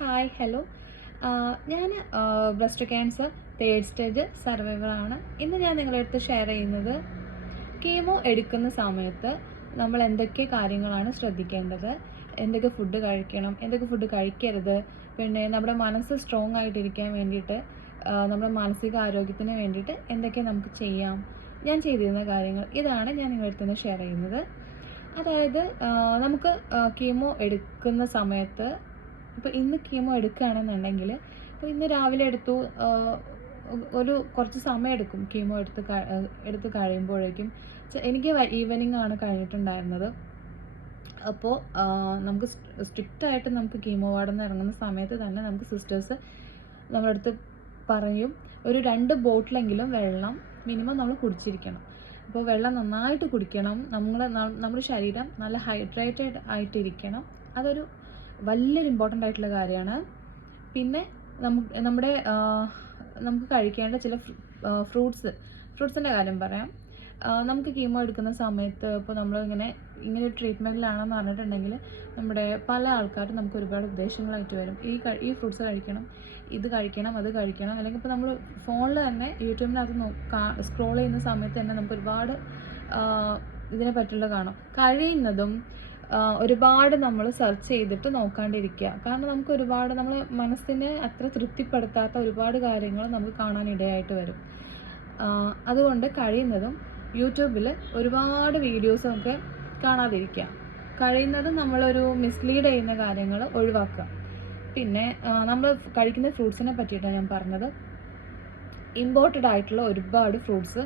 Hi hello. ഞാൻ breast cancer third stage സർവൈവറാണ്. ഇന്ന് ഞാൻ നിങ്ങളുടെ അടുത്ത് ഷെയർ ചെയ്യുന്നത് കീമോ എടുക്കുന്ന സമയത്ത് നമ്മൾ എന്തൊക്കെ കാര്യങ്ങളാണ് ശ്രദ്ധിക്കേണ്ടത്, എന്തൊക്കെ ഫുഡ് കഴിക്കണം, എന്തൊക്കെ ഫുഡ് കഴിക്കരുത്, പിന്നെ നമ്മുടെ മനസ്സ് സ്ട്രോങ് ആയിട്ടിരിക്കാൻ വേണ്ടിയിട്ട്, നമ്മുടെ മാനസിക ആരോഗ്യത്തിന് വേണ്ടിയിട്ട് എന്തൊക്കെ നമുക്ക് ചെയ്യാം, ഞാൻ ചെയ്തിരുന്ന കാര്യങ്ങൾ ഇതാണ് ഞാൻ നിങ്ങളുടെ അടുത്ത് നിന്ന് ഷെയർ ചെയ്യുന്നത്. അതായത് നമുക്ക് കീമോ എടുക്കുന്ന സമയത്ത് ഇപ്പോൾ ഇന്ന് കീമോ എടുക്കുകയാണെന്നുണ്ടെങ്കിൽ, ഇപ്പോൾ ഇന്ന് രാവിലെ എടുത്തു, ഒരു കുറച്ച് സമയം എടുക്കും കീമോ എടുത്ത് കഴിയുമ്പോഴേക്കും. എനിക്ക് ഈവനിങ് ആണ് കഴിഞ്ഞിട്ടുണ്ടായിരുന്നത്. അപ്പോൾ നമുക്ക് സ്ട്രിക്റ്റായിട്ട് നമുക്ക് കീമോ വാർഡിൽ നിന്ന് ഇറങ്ങുന്ന സമയത്ത് തന്നെ നമുക്ക് സിസ്റ്റേഴ്സ് നമ്മുടെ അടുത്ത് പറയും, ഒരു 2 ബോട്ടിലെങ്കിലും വെള്ളം മിനിമം നമ്മൾ കുടിച്ചിരിക്കണം. അപ്പോൾ വെള്ളം നന്നായിട്ട് കുടിക്കണം, നമ്മുടെ ശരീരം നല്ല ഹൈഡ്രേറ്റഡ് ആയിട്ടിരിക്കണം. അതൊരു വലിയൊരു ഇമ്പോർട്ടൻ്റ് ആയിട്ടുള്ള കാര്യമാണ്. പിന്നെ നമുക്ക് കഴിക്കേണ്ട ചില ഫ്രൂട്ട്സിൻ്റെ കാര്യം പറയാം. നമുക്ക് കീമോ എടുക്കുന്ന സമയത്ത് ഇപ്പോൾ ഇങ്ങനെ ഒരു ട്രീറ്റ്മെൻറ്റിലാണെന്ന് പറഞ്ഞിട്ടുണ്ടെങ്കിൽ നമ്മുടെ പല ആൾക്കാരും നമുക്ക് ഒരുപാട് ഉപദേശങ്ങളായിട്ട് വരും. ഈ ഫ്രൂട്ട്സ് കഴിക്കണം, ഇത് കഴിക്കണം, അത് കഴിക്കണം. അല്ലെങ്കിൽ ഇപ്പോൾ നമ്മൾ ഫോണിൽ തന്നെ യൂട്യൂബിനകത്ത് സ്ക്രോൾ ചെയ്യുന്ന സമയത്ത് തന്നെ നമുക്ക് ഒരുപാട് ഇതിനെ പറ്റുള്ള കാണും. കഴിയുന്നതും ഒരുപാട് നമ്മൾ സെർച്ച് ചെയ്തിട്ട് നോക്കാണ്ടിരിക്കുക. കാരണം നമുക്ക് ഒരുപാട് നമ്മൾ മനസ്സിനെ അത്ര തൃപ്തിപ്പെടുത്താത്ത ഒരുപാട് കാര്യങ്ങൾ നമുക്ക് കാണാനിടയായിട്ട് വരും. അതുകൊണ്ട് കഴിയുന്നതും യൂട്യൂബിൽ ഒരുപാട് വീഡിയോസൊക്കെ കാണാതിരിക്കുക. കഴിയുന്നതും നമ്മളൊരു മിസ്ലീഡ് ചെയ്യുന്ന കാര്യങ്ങൾ ഒഴിവാക്കുക. പിന്നെ നമ്മൾ കഴിക്കുന്ന ഫ്രൂട്ട്സിനെ പറ്റിയിട്ടാണ് ഞാൻ പറഞ്ഞത്. ഇമ്പോർട്ടഡ് ആയിട്ടുള്ള ഒരുപാട് ഫ്രൂട്ട്സ്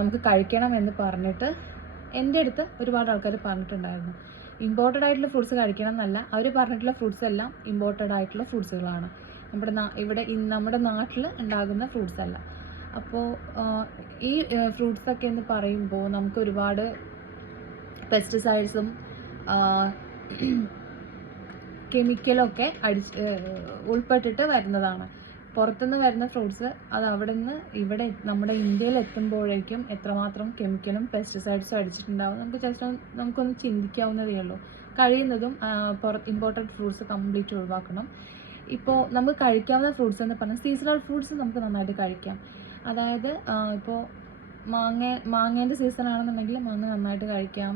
നമുക്ക് കഴിക്കണം എന്ന് പറഞ്ഞിട്ട് എൻ്റെ അടുത്ത് ഒരുപാട് ആൾക്കാർ പറഞ്ഞിട്ടുണ്ടായിരുന്നു. ഇമ്പോർട്ടഡ് ആയിട്ടുള്ള ഫ്രൂട്ട്സ് കഴിക്കണം എന്നല്ല, അവർ പറഞ്ഞിട്ടുള്ള ഫ്രൂട്ട്സ് എല്ലാം ഇമ്പോർട്ടഡ് ആയിട്ടുള്ള ഫ്രൂട്ട്സുകളാണ്, നമ്മുടെ നാട്ടിൽ ഉണ്ടാകുന്ന ഫ്രൂട്ട്സ് അല്ല. അപ്പോൾ ഈ ഫ്രൂട്ട്സൊക്കെ എന്ന് പറയുമ്പോൾ നമുക്ക് ഒരുപാട് പെസ്റ്റിസൈഡ്സും കെമിക്കലൊക്കെ ഉൾപ്പെട്ടിട്ട് വരുന്നതാണ്. പുറത്തുനിന്ന് വരുന്ന ഫ്രൂട്ട്സ് അത് ഇവിടെ നമ്മുടെ ഇന്ത്യയിൽ എത്തുമ്പോഴേക്കും എത്രമാത്രം കെമിക്കലും പെസ്റ്റിസൈഡ്സും അടിച്ചിട്ടുണ്ടാവും നമുക്കൊന്ന് ചിന്തിക്കാവുന്നതേ ഉള്ളൂ. കഴിയുന്നതും ഇമ്പോർട്ടൻറ്റ് ഫ്രൂട്ട്സ് കംപ്ലീറ്റ് ഒഴിവാക്കണം. ഇപ്പോൾ നമുക്ക് കഴിക്കാവുന്ന ഫ്രൂട്ട്സ് എന്ന് പറഞ്ഞാൽ സീസണൽ ഫ്രൂട്ട്സ് നമുക്ക് നന്നായിട്ട് കഴിക്കാം. അതായത് ഇപ്പോൾ മാങ്ങേൻ്റെ സീസൺ ആണെന്നുണ്ടെങ്കിൽ മാങ്ങ നന്നായിട്ട് കഴിക്കാം.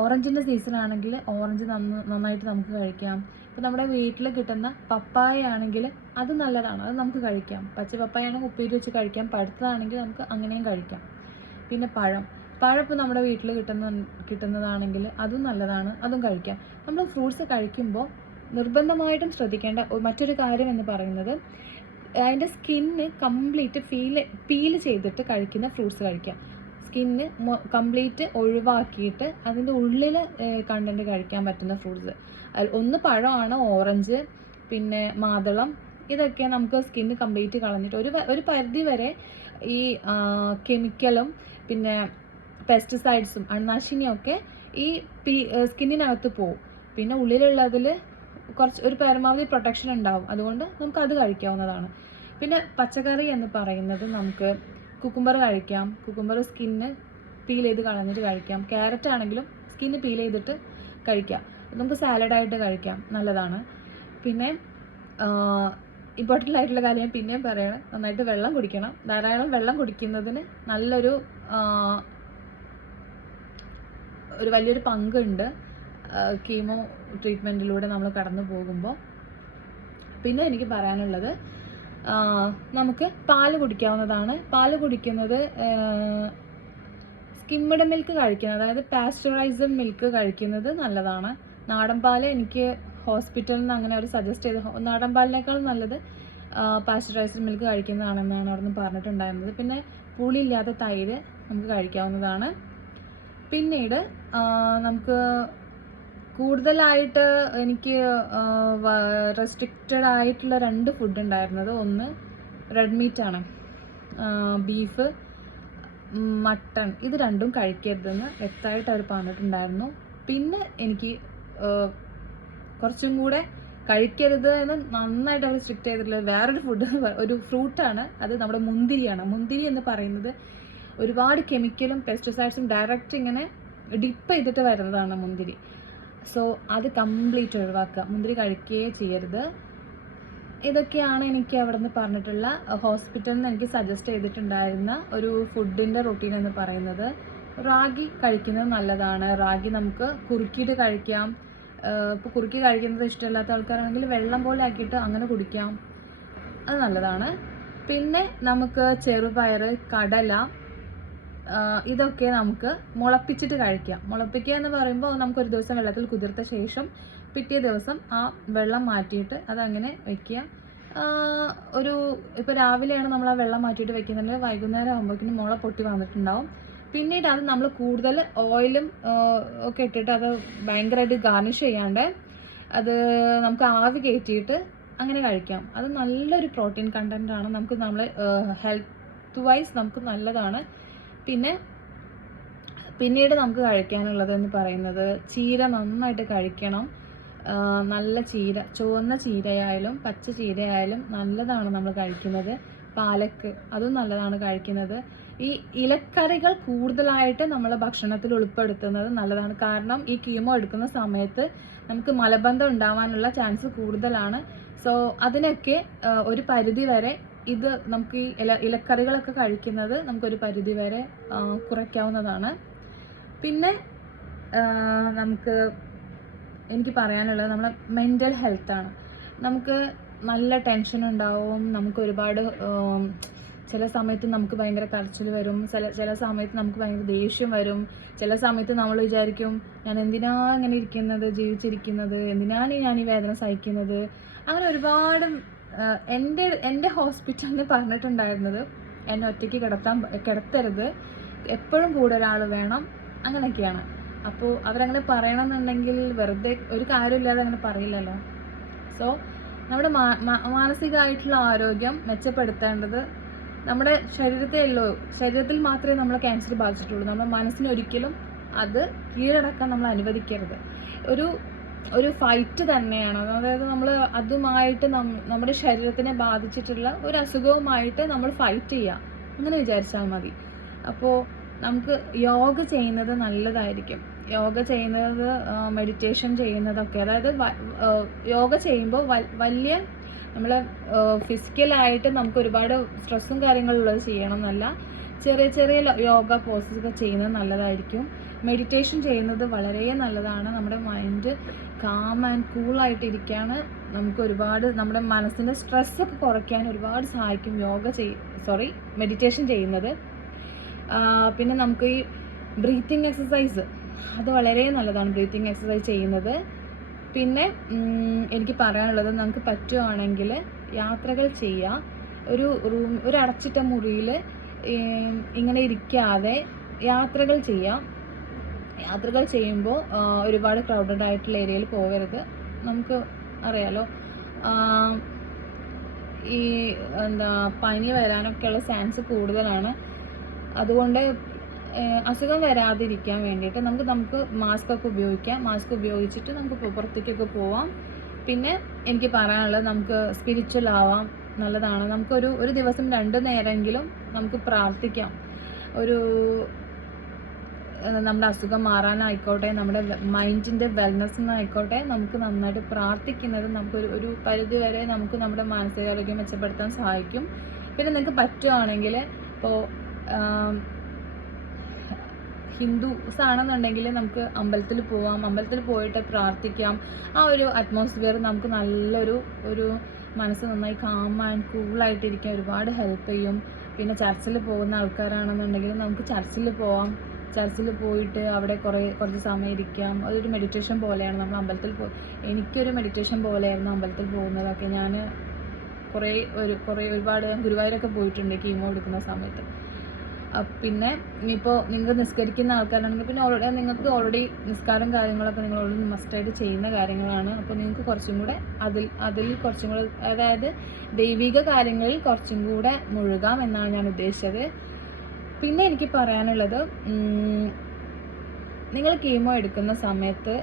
ഓറഞ്ചിൻ്റെ സീസൺ ആണെങ്കിൽ ഓറഞ്ച് നന്നായിട്ട് നമുക്ക് കഴിക്കാം. ഇപ്പോൾ നമ്മുടെ വീട്ടിൽ കിട്ടുന്ന പപ്പായ ആണെങ്കിൽ അത് നല്ലതാണ്, അത് നമുക്ക് കഴിക്കാം. പച്ച പപ്പായ ആണെങ്കിൽ ഉപ്പേരി വെച്ച് കഴിക്കാം, പഴുത്തതാണെങ്കിൽ നമുക്ക് അങ്ങനെയും കഴിക്കാം. പിന്നെ പഴം ഇപ്പോൾ നമ്മുടെ വീട്ടിൽ കിട്ടുന്നതാണെങ്കിൽ അതും നല്ലതാണ്, അതും കഴിക്കാം. നമ്മൾ ഫ്രൂട്ട്സ് കഴിക്കുമ്പോൾ നിർബന്ധമായിട്ടും ശ്രദ്ധിക്കേണ്ട മറ്റൊരു കാര്യം എന്ന് പറയുന്നത്, അതിൻ്റെ സ്കിന്ന് കംപ്ലീറ്റ് പീൽ ചെയ്തിട്ട് കഴിക്കുന്ന ഫ്രൂട്ട്സ് കഴിക്കാം. സ്കിന്ന് കംപ്ലീറ്റ് ഒഴിവാക്കിയിട്ട് അതിൻ്റെ ഉള്ളിൽ കണ്ടൻറ്റ് കഴിക്കാൻ പറ്റുന്ന ഫ്രൂട്ട്സ്. ഒന്ന് പഴമാണ്, ഓറഞ്ച്, പിന്നെ മാതളം. ഇതൊക്കെ നമുക്ക് സ്കിന്ന് കംപ്ലീറ്റ് കളഞ്ഞിട്ട് ഒരു പരിധി വരെ ഈ കെമിക്കലും പിന്നെ പെസ്റ്റിസൈഡ്സും അണുനാശിനിയൊക്കെ ഈ സ്കിന്നിനകത്ത് പോവും. പിന്നെ ഉള്ളിലുള്ളതിൽ ഒരു പരമാവധി പ്രൊട്ടക്ഷൻ ഉണ്ടാവും. അതുകൊണ്ട് നമുക്കത് കഴിക്കാവുന്നതാണ്. പിന്നെ പച്ചക്കറി എന്ന് പറയുന്നത് നമുക്ക് കുക്കുംബർ കഴിക്കാം. കുക്കുംബർ സ്കിന്ന് പീൽ ചെയ്ത് കളഞ്ഞിട്ട് കഴിക്കാം. ക്യാരറ്റ് ആണെങ്കിലും സ്കിന്ന് പീൽ ചെയ്തിട്ട് കഴിക്കാം. നമുക്ക് സാലഡായിട്ട് കഴിക്കാം, നല്ലതാണ്. പിന്നെ ഇമ്പോർട്ടൻ്റ് ആയിട്ടുള്ള കാര്യം പിന്നെയും പറയണം, നന്നായിട്ട് വെള്ളം കുടിക്കണം. ധാരാളം വെള്ളം കുടിക്കുന്നതിന് ഒരു വലിയൊരു പങ്കുണ്ട് കീമോ ട്രീറ്റ്മെൻറ്റിലൂടെ നമ്മൾ കടന്നു പോകുമ്പോൾ. പിന്നെ എനിക്ക് പറയാനുള്ളത്, നമുക്ക് പാല് കുടിക്കാവുന്നതാണ്. പാല് കുടിക്കുന്നത് സ്കിമ്മഡ് മിൽക്ക് കഴിക്കുന്നത്, അതായത് പാസ്ചറൈസ്ഡ് മിൽക്ക് കഴിക്കുന്നത് നല്ലതാണ്. നാടൻ പാല് എനിക്ക് ഹോസ്പിറ്റലിൽ നിന്ന് അങ്ങനെ അവർ സജസ്റ്റ് ചെയ്ത്, നാടൻ പാലിനേക്കാളും നല്ലത് പാസ്ചറൈസ്ഡ് മിൽക്ക് കഴിക്കുന്നതാണെന്നാണ് അവിടെ നിന്ന് പറഞ്ഞിട്ടുണ്ടായിരുന്നത്. പിന്നെ പുളിയില്ലാത്ത തൈര് നമുക്ക് കഴിക്കാവുന്നതാണ്. പിന്നീട് നമുക്ക് കൂടുതലായിട്ട് എനിക്ക് റെസ്ട്രിക്റ്റഡ് ആയിട്ടുള്ള 2 ഫുഡ് ഉണ്ടായിരുന്നത്, ഒന്ന് റെഡ് മീറ്റാണ്, ബീഫ്, മട്ടൺ. ഇത് രണ്ടും കഴിക്കരുതെന്ന് വ്യക്തമായിട്ട് അവർ പറഞ്ഞിട്ടുണ്ടായിരുന്നു. പിന്നെ എനിക്ക് കുറച്ചും കൂടെ കഴിക്കരുത് എന്ന് നന്നായിട്ട് അവർ സ്ട്രിക്റ്റ് ചെയ്തിട്ടുള്ളത് വേറൊരു ഒരു ഫ്രൂട്ടാണ്. അത് നമ്മുടെ മുന്തിരിയാണ്. മുന്തിരി എന്ന് പറയുന്നത് ഒരുപാട് കെമിക്കലും പെസ്റ്റിസൈഡ്സും ഡയറക്റ്റ് ഇങ്ങനെ ഡിപ്പ് ചെയ്തിട്ട് വരുന്നതാണ് മുന്തിരി. സോ അത് കംപ്ലീറ്റ് ഒഴിവാക്കുക, മുന്തിരി കഴിക്കുകയേ ചെയ്യരുത്. ഇതൊക്കെയാണ് എനിക്ക് അവിടെ നിന്ന് പറഞ്ഞിട്ടുള്ള ഹോസ്പിറ്റലിൽ നിന്ന് എനിക്ക് സജസ്റ്റ് ചെയ്തിട്ടുണ്ടായിരുന്ന ഒരു ഫുഡിൻ്റെ റൊട്ടീൻ എന്ന് പറയുന്നത്. റാഗി കഴിക്കുന്നത് നല്ലതാണ്. റാഗി നമുക്ക് കുറുക്കിയിട്ട് കഴിക്കാം. ഇപ്പോൾ കുറുക്കി കഴിക്കുന്നത് ഇഷ്ടമില്ലാത്ത ആൾക്കാരാണെങ്കിൽ വെള്ളം പോലെ ആക്കിയിട്ട് അങ്ങനെ കുടിക്കാം, അത് നല്ലതാണ്. പിന്നെ നമുക്ക് ചെറുപയർ, കടല, ഇതൊക്കെ നമുക്ക് മുളപ്പിച്ചിട്ട് കഴിക്കാം. മുളപ്പിക്കുക എന്ന് പറയുമ്പോൾ നമുക്കൊരു ദിവസം വെള്ളത്തിൽ കുതിർത്ത ശേഷം പിറ്റേ ദിവസം ആ വെള്ളം മാറ്റിയിട്ട് അതങ്ങനെ വയ്ക്കുക. ഇപ്പോൾ രാവിലെയാണ് നമ്മൾ ആ വെള്ളം മാറ്റിയിട്ട് വെക്കുന്നുണ്ടെങ്കിൽ വൈകുന്നേരം ആകുമ്പോഴേക്കും മുള പൊട്ടി വന്നിട്ടുണ്ടാവും. പിന്നീട് അത് നമ്മൾ കൂടുതൽ ഓയിലും ഒക്കെ ഇട്ടിട്ട് അത് ഭയങ്കരമായിട്ട് ഗാർണിഷ് ചെയ്യാണ്ട് അത് നമുക്ക് ആവി കയറ്റിയിട്ട് അങ്ങനെ കഴിക്കാം. അത് നല്ലൊരു പ്രോട്ടീൻ കണ്ടൻ്റാണ്, നമുക്ക് നമ്മളെ ഹെൽത്ത് വൈസ് നമുക്ക് നല്ലതാണ്. പിന്നീട് നമുക്ക് കഴിക്കാനുള്ളതെന്ന് പറയുന്നത് ചീര നന്നായിട്ട് കഴിക്കണം. നല്ല ചീര, ചുവന്ന ചീരയായാലും പച്ച ചീരയായാലും നല്ലതാണ് നമ്മൾ കഴിക്കുന്നത്. പാലക്ക് അതും നല്ലതാണ് കഴിക്കുന്നത്. ഈ ഇലക്കറികൾ കൂടുതലായിട്ട് നമ്മൾ ഭക്ഷണത്തിൽ ഉൾപ്പെടുത്തുന്നത് നല്ലതാണ്. കാരണം ഈ കീമോ എടുക്കുന്ന സമയത്ത് നമുക്ക് മലബന്ധം ഉണ്ടാവാനുള്ള ചാൻസ് കൂടുതലാണ്. സോ അതിനൊക്കെ ഒരു പരിധി വരെ ഇത് നമുക്ക് ഈ ഇലക്കറികളൊക്കെ കഴിക്കുന്നത് നമുക്കൊരു പരിധി വരെ കുറയ്ക്കാവുന്നതാണ്. പിന്നെ എനിക്ക് പറയാനുള്ളത് നമ്മളെ മെൻ്റൽ ഹെൽത്താണ്. നമുക്ക് നല്ല ടെൻഷൻ ഉണ്ടാവും, നമുക്ക് ഒരുപാട് ചില സമയത്ത് നമുക്ക് ഭയങ്കര കരച്ചിൽ വരും, ചില സമയത്ത് നമുക്ക് ഭയങ്കര ദേഷ്യം വരും, ചില സമയത്ത് നമ്മൾ വിചാരിക്കും ഞാൻ എന്തിനാണ് ഇങ്ങനെ ജീവിച്ചിരിക്കുന്നത്, എന്തിനാണ് ഞാൻ ഈ വേദന സഹിക്കുന്നത്. അങ്ങനെ ഒരുപാട് എൻ്റെ ഹോസ്പിറ്റലിൽ പറഞ്ഞിട്ടുണ്ടായിരുന്നത് എന്നെ ഒറ്റയ്ക്ക് കിടത്തരുത്, എപ്പോഴും കൂടെ ഒരാൾ വേണം, അങ്ങനെയൊക്കെയാണ്. അപ്പോൾ അവരങ്ങനെ പറയണമെന്നുണ്ടെങ്കിൽ വെറുതെ ഒരു കാര്യമില്ലാതെ അങ്ങനെ പറയില്ലല്ലോ. സോ നമ്മുടെ മാനസികമായിട്ടുള്ള ആരോഗ്യം മെച്ചപ്പെടുത്തേണ്ടത് നമ്മുടെ ശരീരത്തിൽ മാത്രമേ നമ്മളെ ക്യാൻസർ ബാധിച്ചിട്ടുള്ളൂ. നമ്മുടെ മനസ്സിന് ഒരിക്കലും അത് കീഴടക്കാൻ നമ്മൾ അനുവദിക്കരുത്. ഒരു ഫൈറ്റ് തന്നെയാണ്. അതായത് നമ്മൾ അതുമായിട്ട് നമ്മുടെ ശരീരത്തിനെ ബാധിച്ചിട്ടുള്ള ഒരു അസുഖവുമായിട്ട് നമ്മൾ ഫൈറ്റ് ചെയ്യുക, അങ്ങനെ വിചാരിച്ചാൽ മതി. അപ്പോൾ നമുക്ക് യോഗ ചെയ്യുന്നത് നല്ലതായിരിക്കും. യോഗ ചെയ്യുന്നത്, മെഡിറ്റേഷൻ ചെയ്യുന്നതൊക്കെ, അതായത് യോഗ ചെയ്യുമ്പോൾ വലിയ നമ്മൾ ഫിസിക്കലായിട്ട് നമുക്ക് ഒരുപാട് സ്ട്രെസ്സും കാര്യങ്ങളുള്ളത് ചെയ്യണം എന്നല്ല, ചെറിയ ചെറിയ യോഗ പോസസൊക്കെ ചെയ്യുന്നത് നല്ലതായിരിക്കും. മെഡിറ്റേഷൻ ചെയ്യുന്നത് വളരെ നല്ലതാണ്. നമ്മുടെ മൈൻഡ് കാം ആൻഡ് കൂളായിട്ടിരിക്കാൻ നമുക്ക് ഒരുപാട് നമ്മുടെ മനസ്സിൻ്റെ സ്ട്രെസ്സൊക്കെ കുറയ്ക്കാൻ ഒരുപാട് സഹായിക്കും മെഡിറ്റേഷൻ ചെയ്യുന്നത്. പിന്നെ നമുക്ക് ഈ ബ്രീത്തിങ് എക്സസൈസ് അത് വളരെ നല്ലതാണ്, ബ്രീത്തിങ് എക്സസൈസ് ചെയ്യുന്നത്. പിന്നെ എനിക്ക് പറയാനുള്ളത്, നമുക്ക് പറ്റുവാണെങ്കിൽ യാത്രകൾ ചെയ്യുക. ഒരു അടച്ചിട്ട മുറിയിൽ ഇങ്ങനെ ഇരിക്കാതെ യാത്രകൾ ചെയ്യാം. യാത്രകൾ ചെയ്യുമ്പോൾ ഒരുപാട് ക്രൗഡഡ് ആയിട്ടുള്ള ഏരിയയിൽ പോകരുത്. നമുക്ക് അറിയാലോ ഈ പനി വരാനൊക്കെയുള്ള ചാൻസ് കൂടുതലാണ്. അതുകൊണ്ട് അസുഖം വരാതിരിക്കാൻ വേണ്ടിയിട്ട് നമുക്ക് മാസ്കൊക്കെ ഉപയോഗിക്കാം. മാസ്ക് ഉപയോഗിച്ചിട്ട് നമുക്ക് പുറത്തേക്കൊക്കെ പോവാം. പിന്നെ എനിക്ക് പറയാനുള്ളത്, നമുക്ക് സ്പിരിച്വൽ ആവാം, നല്ലതാണ്. ഒരു ദിവസം 2 നേരമെങ്കിലും നമുക്ക് പ്രാർത്ഥിക്കാം. നമ്മുടെ അസുഖം മാറാനായിക്കോട്ടെ, നമ്മുടെ മൈൻഡിൻ്റെ വെൽനെസ്സിനായിക്കോട്ടെ, നമുക്ക് നന്നായിട്ട് പ്രാർത്ഥിക്കുന്നത് ഒരു പരിധി വരെ നമുക്ക് നമ്മുടെ മാനസികാരോഗ്യം മെച്ചപ്പെടുത്താൻ സഹായിക്കും. പിന്നെ നിങ്ങൾക്ക് പറ്റുവാണെങ്കിൽ, ഇപ്പോൾ ഹിന്ദുസ് ആണെന്നുണ്ടെങ്കിൽ നമുക്ക് അമ്പലത്തിൽ പോവാം, അമ്പലത്തിൽ പോയിട്ട് പ്രാർത്ഥിക്കാം. ആ ഒരു അറ്റ്മോസ്ഫിയർ നമുക്ക് ഒരു മനസ്സ് നന്നായി കാം ആൻഡ് കൂളായിട്ടിരിക്കാൻ ഒരുപാട് ഹെൽപ്പ് ചെയ്യും. പിന്നെ ചർച്ചിൽ പോകുന്ന ആൾക്കാരാണെന്നുണ്ടെങ്കിൽ നമുക്ക് ചർച്ചിൽ പോവാം. ചർച്ചിൽ പോയിട്ട് അവിടെ കുറച്ച് സമയം ഇരിക്കാം. അതൊരു മെഡിറ്റേഷൻ പോലെയാണ്. നമ്മൾ അമ്പലത്തിൽ എനിക്കൊരു മെഡിറ്റേഷൻ പോലെയായിരുന്നു അമ്പലത്തിൽ പോകുന്നതൊക്കെ. ഞാൻ ഒരുപാട് ഗുരുവായൂരൊക്കെ പോയിട്ടുണ്ട് കീമോ എടുക്കുന്ന സമയത്ത്. പിന്നെ ഇപ്പോൾ നിങ്ങൾ നിസ്കരിക്കുന്ന ആൾക്കാരാണെങ്കിൽ പിന്നെ നിങ്ങൾക്ക് ഓൾറെഡി നിസ്കാരം കാര്യങ്ങളൊക്കെ നിങ്ങൾ ഓൾറെഡി മസ്റ്റായിട്ട് ചെയ്യുന്ന കാര്യങ്ങളാണ്. അപ്പോൾ നിങ്ങൾക്ക് കുറച്ചും കൂടെ അതിൽ കുറച്ചും കൂടെ, അതായത് ദൈവിക കാര്യങ്ങളിൽ കുറച്ചും കൂടെ മുഴുകാം എന്നാണ് ഞാൻ ഉദ്ദേശിച്ചത്. പിന്നെ എനിക്ക് പറയാനുള്ളത്, നിങ്ങൾ കീമോ എടുക്കുന്ന സമയത്ത്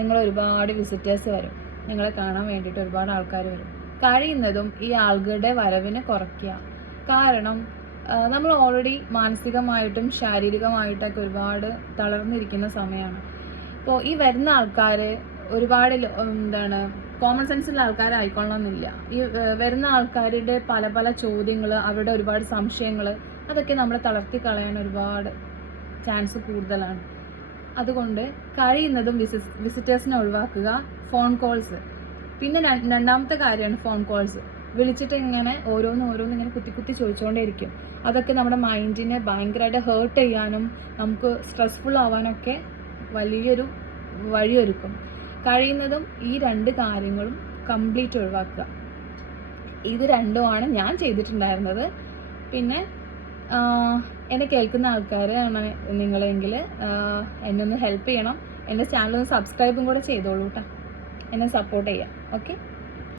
നിങ്ങൾ ഒരുപാട് വിസിറ്റേഴ്സ് വരും, നിങ്ങളെ കാണാൻ വേണ്ടിയിട്ട് ഒരുപാട് ആൾക്കാർ വരും. കഴിയുന്നതും ഈ ആളുകളുടെ വരവിനെ കുറയ്ക്കുക. കാരണം നമ്മൾ ഓൾറെഡി മാനസികമായിട്ടും ശാരീരികമായിട്ടൊക്കെ ഒരുപാട് തളർന്നിരിക്കുന്ന സമയമാണ്. ഇപ്പോൾ ഈ വരുന്ന ആൾക്കാർ ഒരുപാട് എന്താണ് കോമൺ സെൻസുള്ള ആൾക്കാരായിക്കൊള്ളണമെന്നില്ല. ഈ വരുന്ന ആൾക്കാരുടെ പല പല ചോദ്യങ്ങൾ, അവരുടെ ഒരുപാട് സംശയങ്ങൾ, അതൊക്കെ നമ്മളെ തളർത്തി കളയാൻ ഒരുപാട് ചാൻസ് കൂടുതലാണ്. അതുകൊണ്ട് കഴിയുന്നതും വിസിറ്റേഴ്സിനെ ഒഴിവാക്കുക. ഫോൺ കോൾസ്, പിന്നെ രണ്ടാമത്തെ കാര്യമാണ് ഫോൺ കോൾസ്. വിളിച്ചിട്ട് ഇങ്ങനെ ഓരോന്ന് ഇങ്ങനെ കുത്തി ചോദിച്ചുകൊണ്ടേയിരിക്കും. അതൊക്കെ നമ്മുടെ മൈൻഡിനെ ഭയങ്കരമായിട്ട് ഹേർട്ട് ചെയ്യാനും നമുക്ക് സ്ട്രെസ്ഫുൾ ആവാനൊക്കെ വലിയൊരു വഴിയൊരുക്കും. കഴിയുന്നതും ഈ 2 കാര്യങ്ങളും കംപ്ലീറ്റ് ഒഴിവാക്കുക. ഇത് രണ്ടുമാണ് ഞാൻ ചെയ്തിട്ടുണ്ടായിരുന്നത്. പിന്നെ എന്നെ കേൾക്കുന്ന ആൾക്കാരാണ് നിങ്ങളെങ്കിൽ എന്നെ ഒന്ന് ഹെൽപ്പ് ചെയ്യണം. എൻ്റെ ചാനൽ ഒന്ന് സബ്സ്ക്രൈബും കൂടെ ചെയ്തോളൂ കേട്ടോ. എന്നെ സപ്പോർട്ട് ചെയ്യാം. ഓക്കെ.